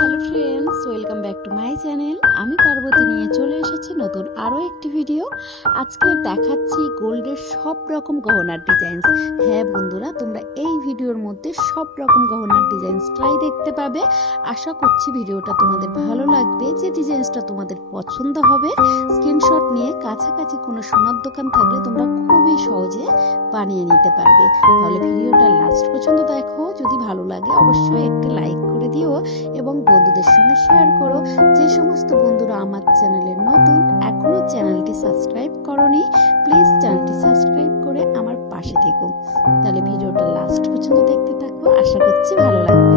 Hello friends, welcome back to my channel. আমি পার্বতী নিয়ে চলে এসেছি নতুন আরও একটি ভিডিও। আজকে দেখাচ্ছি গোল্ডের সব রকম গহনার ডিজাইনস। হ্যাঁ বন্ধুরা, তোমরা এই ভিডিওর মধ্যে সব রকম গহনার ডিজাইনসটাই দেখতে পাবে। আশা করছি ভিডিওটা তোমাদের ভালো লাগবে। যে ডিজাইনসটা তোমাদের পছন্দ হবে, স্ক্রিনশট নিয়ে কাছাকাছি কোনো সোনার দোকান থাকলে তোমরা খুবই সহজে বানিয়ে নিতে পারবে। তাহলে ভিডিওটা লাস্ট পর্যন্ত দেখো। যদি ভালো লাগে অবশ্যই একটা লাইক করে দিও এবং বন্ধুদের সঙ্গে শেয়ার করো। যে সমস্ত বন্ধুরা আমার চ্যানেলের নতুন, এখনো চ্যানেলটি সাবস্ক্রাইব করোনি, প্লিজ চ্যানেলটি সাবস্ক্রাইব করে আমার পাশে থেকো। তাহলে ভিডিওটা লাস্ট পর্যন্ত দেখতে থাকো, আশা করছি ভালো লাগবে।